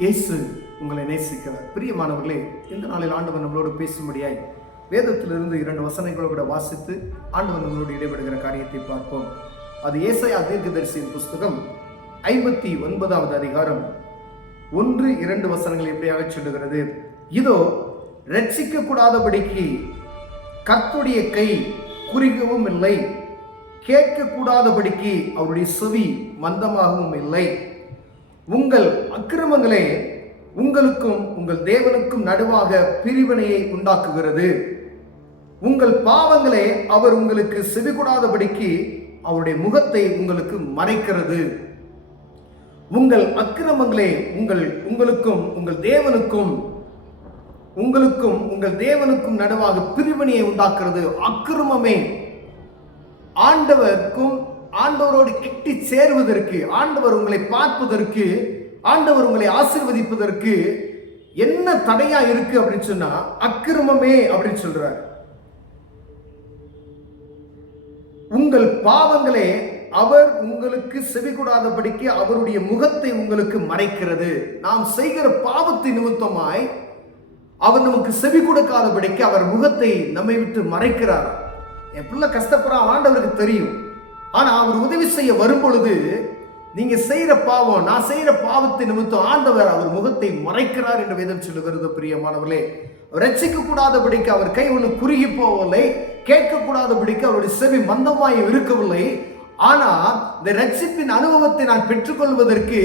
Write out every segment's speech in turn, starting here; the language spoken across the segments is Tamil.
இயேசு உங்களை நேசிக்கிறார். பிரியமானவர்களே, இந்த நாளில் ஆண்டவர் நம்மளோடு பேசும்படியாய் வேதத்திலிருந்து 2 வசனங்களோடு கூட வாசித்து ஆண்டவர் நம்மளோடு இடைபெறுகிற காரியத்தை பார்ப்போம். அது ஏசாயா தீர்க்கதரிசியின் புஸ்தகம் 59வது அதிகாரம் 1-2 வசனங்கள் இப்படியாக சொல்லுகிறது. இதோ, ரட்சிக்க கூடாதபடிக்கு கர்த்தருடைய கை குறுகவும் இல்லை, கேட்க கூடாதபடிக்கு அவருடைய செவி மந்தமாகவும் இல்லை. உங்கள் அக்கிரமங்களே உங்களுக்கும் உங்கள் தேவனுக்கும் நடுவாக பிரிவினையை உண்டாக்குகிறது. உங்கள் பாவங்களே அவர் உங்களுக்கு செவிகூடாதபடிக்கு அவருடைய முகத்தை உங்களுக்கு மறைக்கிறது. உங்கள் அக்கிரமங்களே உங்களுக்கும் உங்கள் தேவனுக்கும் நடுவாக பிரிவினையை உண்டாக்குறது. அக்கிரமமே ஆண்டவரோடு கிட்டி சேருவதற்கு, ஆண்டவர் உங்களை பார்ப்பதற்கு, ஆண்டவர் உங்களை ஆசீர்வதிப்பதற்கு என்ன தடையா இருக்கு அப்படின்னு சொன்னா அக்கிரமமே அப்படின்னு சொல்றார். உங்கள் பாவங்களே அவர் உங்களுக்கு செவிகூடாதபடிக்கு அவருடைய முகத்தை உங்களுக்கு மறைக்கிறது. நாம் செய்கிற பாவத்தின் நிமித்தமாய் அவர் நமக்கு செவி கொடுக்காதபடிக்கு அவர் முகத்தை நம்மை விட்டு மறைக்கிறார். என் பிள்ளை கஷ்டப்படுறான், ஆண்டவருக்கு தெரியும். ஆனா அவர் உதவி செய்ய வரும் பொழுது நீங்க செய்யற பாவம், நான் செய்யற பாவத்தின் நிமித்தம் ஆண்டவர் அவர் முகத்தை மறைக்கிறார் என்று வேதம் சொல்லுகிறது. பிரியமானவர்களே, ரட்சிக்க கூடாதபடிக்கு அவர் கை ஒன்று குறுகி போகவில்லை, கேட்க கூடாதபடிக்கு அவருடைய செவி மந்தமாய் இருக்கவில்லை. ஆனா இந்த ரட்சிப்பின் அனுபவத்தை நான் பெற்றுக்கொள்வதற்கு,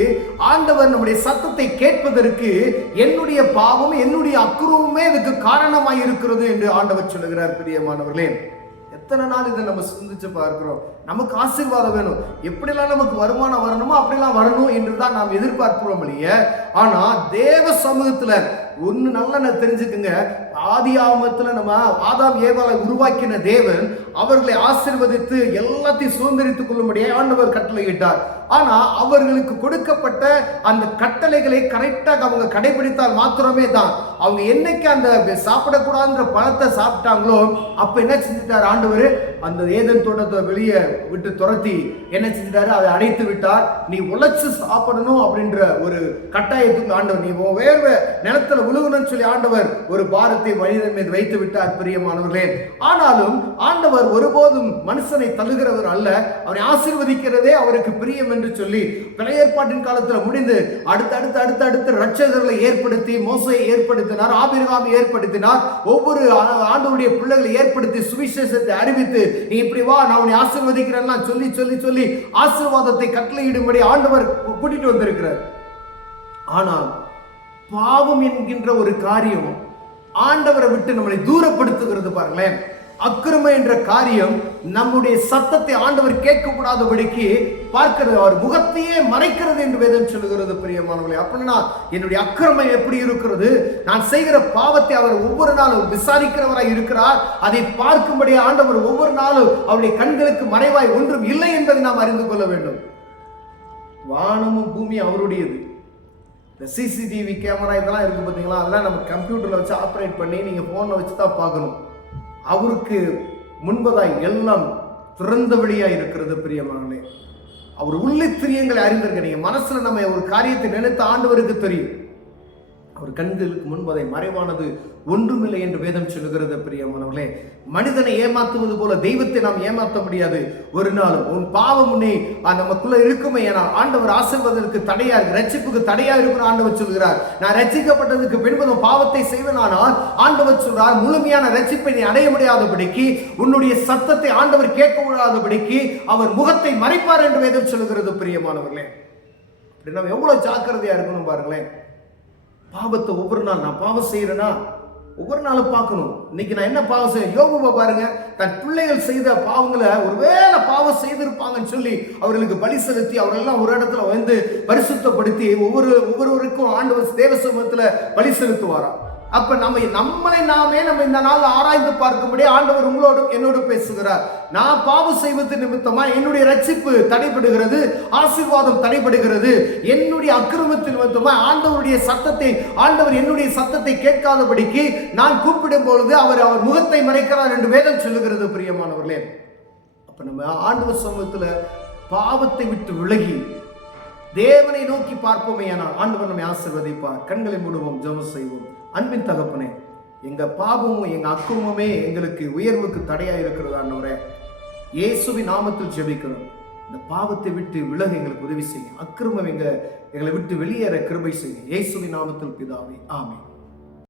ஆண்டவர் நம்முடைய சத்தத்தை கேட்பதற்கு என்னுடைய பாவம், என்னுடைய அக்கிரமமே இதுக்கு காரணமாய் இருக்கிறது என்று ஆண்டவர் சொல்லுகிறார். பிரியமானவர்களே, எத்தனை நாள் இதை நம்ம சிந்திச்சு பார்க்கிறோம். நமக்கு ஆசீர்வாதம் வேணும், எப்படிலாம் நமக்கு வருமானம் வரணுமோ அப்படிலாம் வரணும் என்றுதான் நாம் எதிர்பார்க்கிறோம் இல்லையே. ஆனா தேவ சமூகத்துல ஒண்ணு நல்லா தெரிஞ்சுக்குங்க. ஆதி ஆகமத்துல நம்ம ஆதாம் ஏவாளை உருவாக்கின தேவன் அவர்களை ஆசீர்வதித்து எல்லாத்தையும் சுதந்திரித்துக் கொள்ளும்படியே ஆண்டவர் கட்டளையிட்டார். ஆனா அவர்களுக்கு கொடுக்கப்பட்ட அந்த கட்டளைகளை கரெக்டாக அவங்க கடைபிடித்தால் மாத்திரமே தான். அவங்க என்னைக்கு அந்த சாப்பிடக்கூடாதுன்ற பழத்தை சாப்பிட்டாங்களோ அப்ப என்ன செஞ்சிட்டார் ஆண்டவர்? அந்த ஏதேன் தோட்டத்தை வெளியே விட்டு துரத்தி என்ன செஞ்சிட்டாரு? அதை அடைத்து விட்டார். நீ உழைச்சு சாப்பிடணும் அப்படின்ற ஒரு கட்டாயத்துக்கு ஆண்டவர், நீ வேர்வை நிலத்துல உழுகணும்னு சொல்லி ஆண்டவர் ஒரு பாரத்தை மனிதன் மீது வைத்து விட்டார். பிரியமானவர்களே, ஆனாலும் ஆண்டவர் ஒருபோதும் மனுஷனை தள்ளுகிறவர் அல்ல, அவரை ஆசீர்வதிக்கிறதே அவருக்கு பிரியம் என்று சொல்லி பழைய ஏற்பாட்டின் காலத்தில் முடிந்து அடுத்து ரட்சகர்களை ஏற்படுத்தி மோசையை ஏற்படுத்தினார், ஆபிரகாமை ஏற்படுத்தினார், ஒவ்வொரு ஆண்டவருடைய பிள்ளைகளை ஏற்படுத்தி சுவிசேஷத்தை அறிவித்து நீ இப்படி வா, நான் உன்னை ஆசீர்வதிக்கிறேன்னா சொல்லி சொல்லி சொல்லி ஆசீர்வாதத்தை கட்டளையிடும்படி ஆண்டவர் கூட்டிட்டு வந்திருக்கிறார். ஆனால் பாவம் என்கின்ற ஒரு காரியம் ஆண்டவரை விட்டு நம்மளை தூரப்படுத்துகிறது. பாருங்களேன், அக்கிரமம் என்ற காரியம் நம்முடைய சத்தத்தை ஆண்டவர் கேட்கக்கூடாதபடிக்கு பார்க்கிறது, அவர் முகத்தையே மறைக்கிறது என்று வேதம் சொல்லுகிறது. பிரியமானவர்களே, அப்படின்னா என்னுடைய அக்கிரமம் எப்படி இருக்கிறது? நான் செய்கிற பாவத்தை அவர் ஒவ்வொரு நாளும் விசாரிக்கிறவராய் இருக்கிறார். அதை பார்க்கும்படி ஆண்டவர் ஒவ்வொரு நாளும் அவருடைய கண்களுக்கு மறைவாய் ஒன்றும் இல்லை என்பதை நாம் அறிந்து கொள்ள வேண்டும். வானமும் பூமி அவருடையது. இந்த சிசிடிவி கேமரா இதெல்லாம் இருக்கு பார்த்தீங்களா, அதெல்லாம் நம்ம கம்ப்யூட்டர்ல வச்சு ஆப்ரேட் பண்ணி நீங்க போன்ல வச்சு தான் பார்க்கணும். அவருக்கு முன்பதாய் எல்லாம் திறந்த வெளியா இருக்கிறது. பிரியமானே, அவர் உள்ளே திரியங்களை அறிந்திருக்க. நீங்க மனசுல நம்ம ஒரு காரியத்தை நினைத்த ஆண்டவருக்கு தெரியும். அவர் கண்களுக்கு முன்பதை மறைவானது ஒன்றுமில்லை என்று வேதம் சொல்லுகிறது. பிரியமானவர்களே, மனிதனை ஏமாத்துவது போல தெய்வத்தை நாம் ஏமாற்ற முடியாது. ஒரு நாள் உன் பாவம் முன்னே நமக்குள்ள இருக்குமே, ஏன்னா ஆண்டவர் ஆசீர்வாதத்துக்கு தடையா இருக்கு, ரட்சிப்புக்கு தடையா இருக்கிற ஆண்டவர் சொல்கிறார். நான் ரட்சிக்கப்பட்டதுக்கு பின்பும் பாவத்தை செய்வேனானால் ஆண்டவர் சொல்றார், முழுமையான ரட்சிப்பை நீ அடைய முடியாதபடிக்கு, உன்னுடைய சத்தத்தை ஆண்டவர் கேட்க முடியாதபடிக்கு அவர் முகத்தை மறைப்பார் என்று வேதம் சொல்லுகிறது. பிரியமானவர்களே, நம்ம எவ்வளவு ஜாக்கிரதையா இருக்கணும் பாருங்களேன். பாவத்தை ஒவ்வொரு நாள் நான் பாவம் செய்யறேன்னா ஒவ்வொரு நாளும் பார்க்கணும். இன்னைக்கு நான் என்ன பாவம் செய்ய? யோபுவை பாருங்க, தன் பிள்ளைகள் செய்த பாவங்களை ஒருவேளை பாவம் செய்திருப்பாங்கன்னு சொல்லி அவர்களுக்கு பலி செலுத்தி அவரெல்லாம் ஒரு இடத்துல வந்து பரிசுத்தப்படுத்தி ஒவ்வொருவருக்கும் ஆண்டவர் தேவ சமூகத்துல பலி செலுத்துவாராம். அப்ப நம்மளை நாமே இந்த நாள் ஆராய்ந்து பார்க்கும்படி ஆண்டவர் உங்களோடு என்னோடு பேசுகிறார். நான் பாவம் செய்வது நிமித்தமா என்னுடைய ரட்சிப்பு தடைபடுகிறது, ஆசீர்வாதம் தடைபடுகிறது. என்னுடைய அக்கிரமத்தின் நிமித்தமா ஆண்டவர் என்னுடைய சத்தத்தை கேட்காதபடிக்கு நான் கூப்பிடும் பொழுது அவர் முகத்தை மறைக்கிறார் என்று வேதம் சொல்லுகிறது. பிரியமானவர்களே, அப்ப நம்ம ஆண்டவர் சமூகத்துல பாவத்தை விட்டு விலகி தேவனை நோக்கி பார்ப்போமேயானால் ஆண்டவர் நம்மை ஆசீர்வதிப்பார். கண்களை மூடுவோம், ஜெபம் செய்வோம். அன்பின் தகப்பனே, எங்க பாவமும் எங்க அக்கிரமமே எங்களுக்கு உயர்வுக்கு தடையா இருக்கிறது ஆண்டவரே. இயேசுவின் நாமத்தில் ஜெபிக்கிறோம். இந்த பாவத்தை விட்டு விலக எங்களுக்கு உதவி செய்யுங்க. அக்கிரமம் எங்களை விட்டு வெளியேற கிருபை செய்யுங்க. இயேசுவின் நாமத்தில் பிதாவே, ஆமென்.